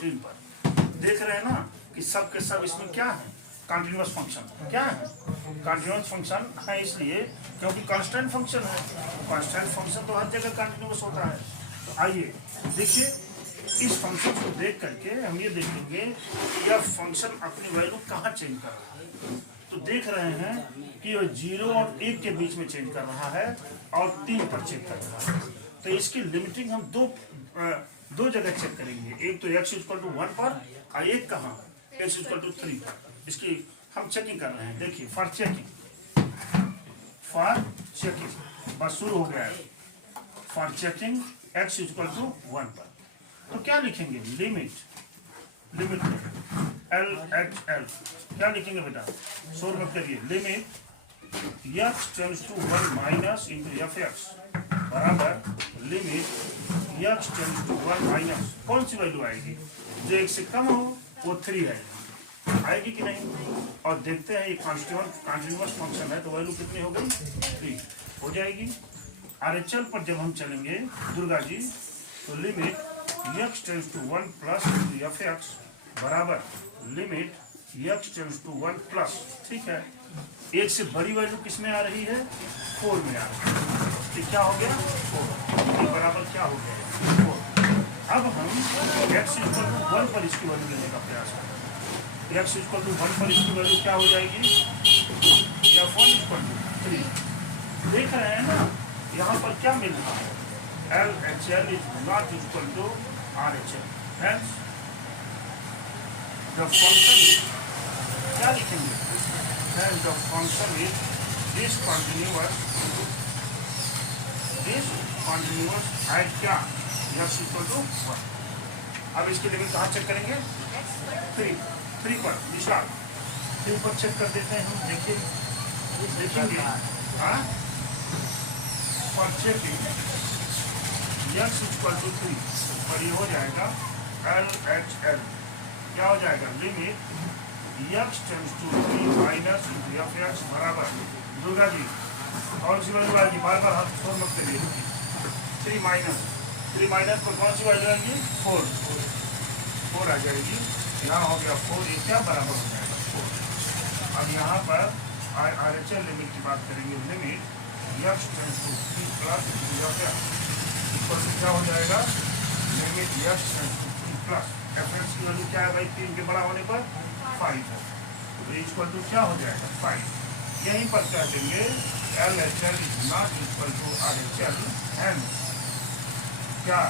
14 पर। देख रहे हैं ना कि सब के सब इसमें क्या है, कंटिन्यूअस फंक्शन। क्या है, कंटिन्यूअस फंक्शन है, इसलिए क्योंकि कांस्टेंट फंक्शन है। कांस्टेंट फंक्शन तो हर जगह कंटिन्यूअस होता है। तो आइए देखिए, इस फंक्शन को देख करके हम ये देखेंगे यह फंक्शन अपनी वैल्यू कहाँ चेंज कर रहा है। तो देख रहे हैं कि ये 0 और 1 के बीच में चेंज कर रहा है और 3 पर चेक कर रहा है। तो इसकी लिमिटिंग हम दो जगह चेक करेंगे, एक तो x = 1 पर और एक कहाँ, x = 3 पर। इसकी हम चेकिंग कर रहे हैं। देखिए, फॉर चेकिंग बस शुरू हो गया है। फॉर चेकिंग x = 1 पर तो क्या लिखेंगे, लिमिट LHL क्या लिखेंगे बेटा, शोर मत करिए। Limit x tends to 1 minus into fx बराबर limit x tends to 1 minus, कौन सी वैल्यू आएगी, जो 1 से कम हो वो 3 आएगी कि नहीं। और देखते हैं ये कंटिन्यूअस फंक्शन है तो वैल्यू कितनी हो गई, 3 हो जाएगी। RHL पर जब हम चलेंगे दुर्गा जी, तो limit x tends to 1 plus fx बराबर limit x tends to 1 plus, ठीक है। 1 से बड़ी वैल्यू किस में आ रही है, 4 में आ रही है। तो क्या हो गया, 4 बराबर क्या हो गया, 4। अब हम x = 1 पर इसकी वैल्यू लेने का प्रयास करें। x = 1 पर इसकी वैल्यू क्या हो जाएगी, f1 = 3। देख रहे हैं ना यहाँ पर क्या मिल रहा है, LHL is not equal to RHL, hence the function is, क्या लिखेंगे, hence the function is discontinuous at क्या, x = 1। अब इसकी लिमिट कहाँ चेक करेंगे, 3 पर, विशाल 3 पर चेक कर देते हैं हम। देखेंगे हाँ, फॉर चेकिंग x = 3 और ये हो जाएगा LHL, क्या हो जाएगा, limit x tends to 3 minus fx बराबर, दुर्गा जी कौन सी वैल्यू आएगी, बार बार हाथ छोड़ मत करिए, 3 माइनस पर कौन सी वैल्यू आएगी, 4 आ जाएगी। यहाँ हो गया 4, ये क्या बराबर हो जाएगा 4। अब यहाँ पर RHL लिमिट की बात करेंगे, limit x tends to 3 plus fx क्या हो जाएगा, limit x tends to 3 plus fx की वैल्यू क्या है भाई, 3 के बड़ा होने पर 5 है, तो इक्वल टू क्या हो जाएगा 5। यहीं पर कह देंगे LHL is not equal to RHL, and क्या,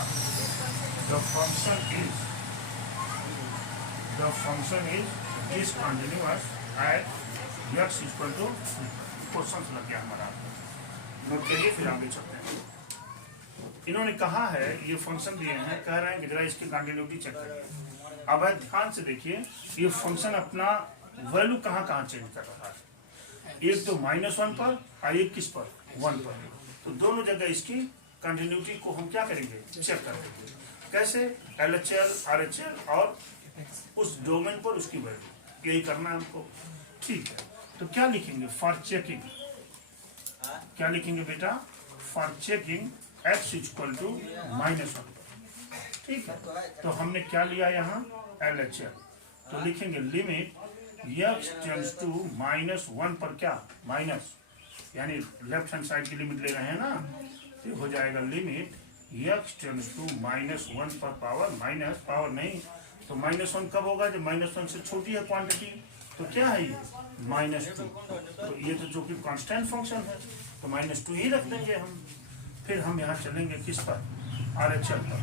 the function is discontinuous at x = 3। Question लग गया हमारा, नोट करिए फिर आगे चलते हैं। इन्होंने कहा है, ये फंक्शन दिए हैं, कह रहे हैं कि जरा इसकी कंटिन्यूटी चेक करिए। अब ध्यान से देखिए, ये फंक्शन अपना वैल्यू कहाँ कहाँ चेंज कर रहा है, एक तो -1 पर और एक किस पर, 1 पर। तो दोनों जगह इसकी कंटिन्यूटी को हम क्या करेंगे, चेक कर देंगे। कैसे, LHL RHL और उस डोमेन पर उसकी वैल्यू, यही करना है हमको, ठीक है। तो क्या लिखेंगे, फॉर चेकिंग, क्या लिखेंगे बेटा, फॉर चेकिंग x = -1 पर, ठीक है। तो हमने क्या लिया यहाँ, LHL, तो लिखेंगे लिमिट x टेंड्स टू -1 पर, क्या माइनस, यानी लेफ्ट हैंड साइड की लिमिट ले रहे हैं ना, तो हो जाएगा लिमिट x टेंड्स टू -1 पर पावर, माइनस पावर नहीं तो -1 कब होगा, जब -1 से छोटी है क्वांटिटी, तो क्या है ये, -2। तो ये तो जो कि कांस्टेंट फंक्शन है तो -2 ही रख देंगे हम। फिर हम यहाँ चलेंगे किस पर, RHL पर।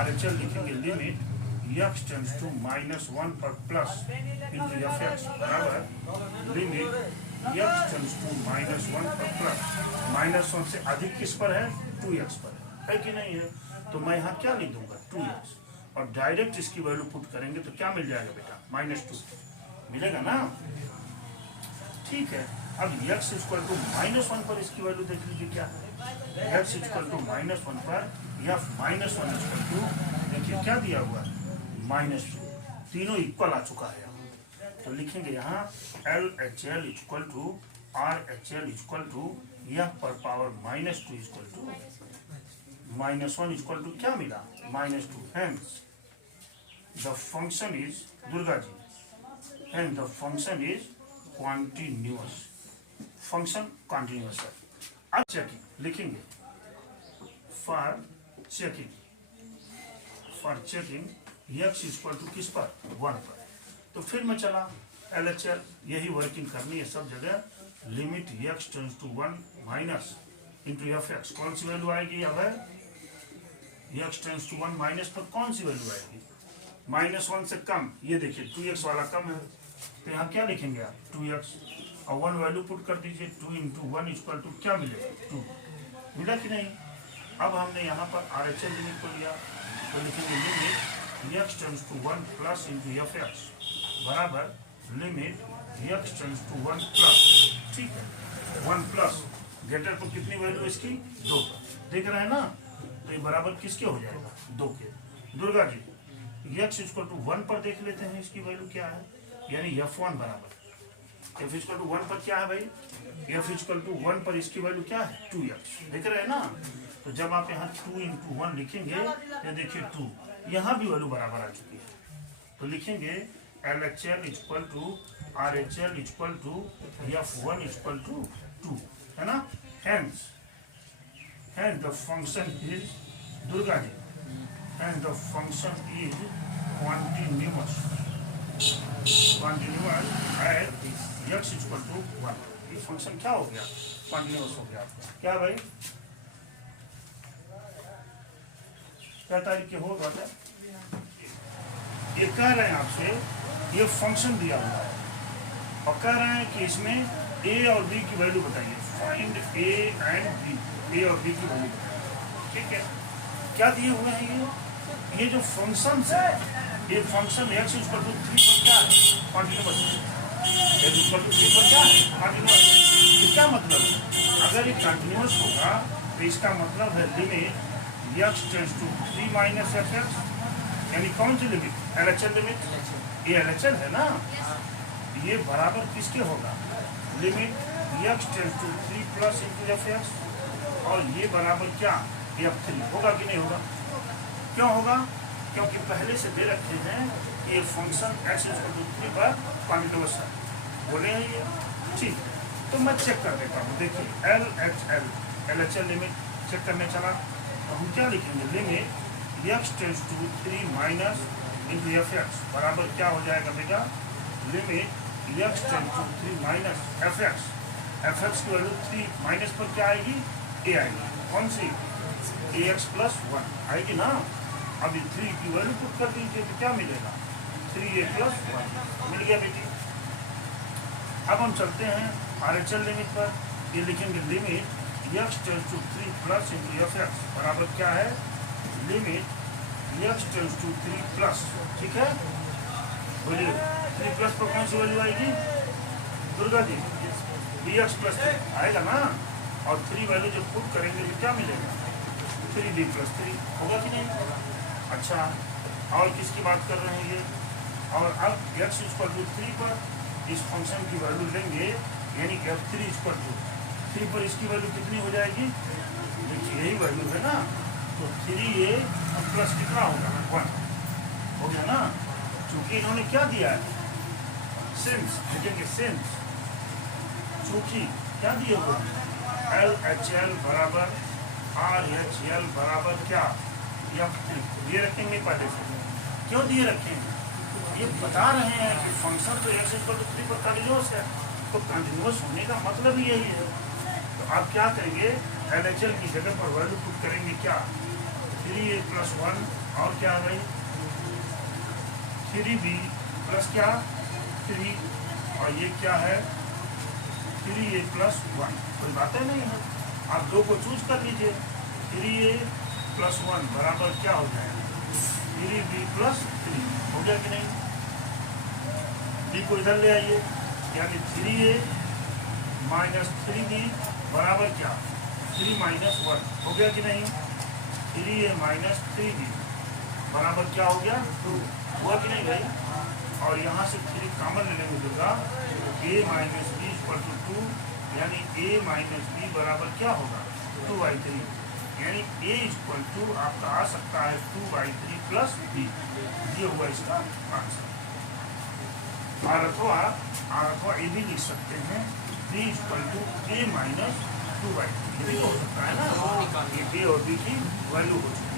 RHL लिखेंगे लिमिट x टेंड्स टू -1 पर प्लस इंटू fx बराबर लिमिट x टेंड्स टू -1 पर प्लस -1 से अधिक किस पर है, 2x पर है कि नहीं है। तो मैं यहाँ क्या लिख दूंगा, 2x, और डायरेक्ट इसकी वैल्यू पुट करेंगे तो क्या मिल जाएगा बेटा, -2 मिलेगा ना, ठीक है। अब x = -1 पर इसकी वैल्यू देख लीजिए क्या है, x = -1 पर -1 देखिए क्या दिया हुआ है, -2, तीनों इक्वल आ चुका है। तो लिखेंगे यहाँ LHL = RHL = f पर पावर -2 -1 क्या मिला, -2, hence the function is Durga ji and the function is continuous, function continuous है। अब चेकिंग लिखेंगे, for checking x equal to किस पर 1 पर। तो फिर मैं चला LHL, यही वर्किंग करनी है सब जगह। Limit x tends to 1 minus into fx, कौन सी वैल्यू आएगी? अब x टेंड्स टू 1 माइनस पर कौन सी वैल्यू आएगी? -1 से कम, ये देखिए 2x वाला कम है, तो यहाँ क्या लिखेंगे आप? 2x और 1 वैल्यू पुट कर दीजिए। 2 इंटू 1 इक्वल टू क्या मिलेगा? 2 मिला कि नहीं? अब हमने यहाँ पर RHL लिमिट को लिया, तो लिखेंगे limit x tends to 1 plus into fx बराबर limit x tends to 1 plus, ठीक है, 1 प्लस ग्रेटर पर कितनी वैल्यू इसकी? 2 पर, देख रहे हैं ना? तो ये बराबर किसके हो जाएगा? 2 के। Durga ji x equal to 1 पर देख लेते हैं इसकी वैल्यू क्या है, यानी f1 बराबर f इक्वल टू 1 पर क्या है भाई? f इक्वल टू 1 पर इसकी वैल्यू क्या है? 2x, देख रहे हैं ना? तो जब आप यहाँ 2 इंटू 1 लिखेंगे, ये देखिए 2, यहाँ भी वैल्यू बराबर आ चुकी है। तो लिखेंगे LHL equal to RHL equal to f1 equal to 2, है ना? Hence the function is Durga ji, and the function is continuous at x equal to 1। ये फंक्शन क्या हो गया? कॉन्टिन्यूअस हो गया। क्या भाई? क्या तारीख के हो बात है? ये कह रहे हैं आपसे, ये फंक्शन दिया हुआ है और कह रहे हैं कि इसमें a और b की वैल्यू बताइए। Find a and b, a और b की वैल्यू बताइए, ठीक है? क्या दिए हुए हैं ये जो फंक्शन है, ये फंक्शन x इक्वल टू 3 पर क्या है? कॉन्टिन्यूअस है। x इक्वल टू 3 पर क्या है? कॉन्टिन्यूअस है। तो क्या मतलब है? अगर ये कॉन्टिन्यूअस होगा तो इसका मतलब है limit x tends to 3 minus fx, यानी कौन सी लिमिट? LHL limit. ये LHL है ना? ये बराबर किसके होगा? Limit x tends to 3 plus into fx, और ये बराबर क्या? f3 होगा कि नहीं होगा? क्यों होगा? क्योंकि पहले से दे रखे हैं कि ये फंक्शन x इक्वल टू 3 पर कॉन्टिन्यूअस है, बोले हैं ये, ठीक। तो मैं चेक कर देता हूँ, देखिए LHL लिमिट चेक करने चला, तो हम क्या लिखेंगे? Limit x tends to 3 minus into fx बराबर क्या हो जाएगा बेटा? Limit x tends to 3 minus fx की वैल्यू 3 माइनस पर क्या आएगी? a आएगी, कौन सी? ax प्लस 1 आएगी ना? अभी 3 की वैल्यू पुट कर दीजिए तो क्या मिलेगा? 3a प्लस 1 मिल गया बेटी। अब हम चलते हैं RHL लिमिट पर, ये लिखेंगे limit x tends to 3 plus into fx बराबर क्या है? Limit x tends to 3 plus, ठीक है? बोलिए 3 प्लस पर कौन सी वैल्यू आएगी? दुर्गा जी bx प्लस 3 आएगा ना? और 3 वैल्यू जब पुट करेंगे तो क्या मिलेगा? 3b प्लस 3 होगा कि नहीं? अच्छा, और किसकी बात कर रहे हैं ये? और अब x इक्वल टू 3 पर इस फंक्शन की वैल्यू लेंगे, यानी f3 इक्वल टू 3 पर इसकी वैल्यू कितनी हो जाएगी? देखिए यही वैल्यू है ना, तो 3a प्लस कितना होगा? 1 हो गया ना? चूंकि इन्होंने क्या दिया है? सिंस, लिखेंगे सिंस, चूंकि क्या दिए हुए? LHL बराबर RHL बराबर क्या? f3 दिए रखेंगे पहले से। क्यों दिए रखेंगे? ये बता रहे हैं कि फंक्शन तो x इक्वल टू 3 पर कॉन्टिन्यूअस है, तो कॉन्टिन्यूअस होने का मतलब ही यही है। तो आप क्या करेंगे? LHL की जगह पर वैल्यू पुट करेंगे क्या? 3a प्लस 1 और क्या है भाई? 3b प्लस क्या? 3, और ये क्या है? 3a plus 1। कोई बात नहीं है, आप 2 को चूज कर लीजिए। 3a प्लस 1 बराबर क्या हो जाएगा? 3b प्लस 3 हो गया कि नहीं? b को इधर ले आइए, यानी 3a माइनस 3b बराबर क्या? 3 माइनस 1 हो गया कि नहीं? 3a माइनस 3b बराबर क्या हो गया? 2 हुआ कि नहीं भाई? और यहाँ से 3 कॉमन ले लेंगे Durga, a minus b equal to 2, यानी a माइनस b बराबर क्या होगा? 2/3 यानी a इक्वल टू आपका आ सकता है 2/3 प्लस b। ये हुआ इसका आंसर। और अथवा ये भी लिख सकते हैं b equal to a minus 2/3, ये भी हो सकता है ना, ये b और b की वैल्यू हो सकती है।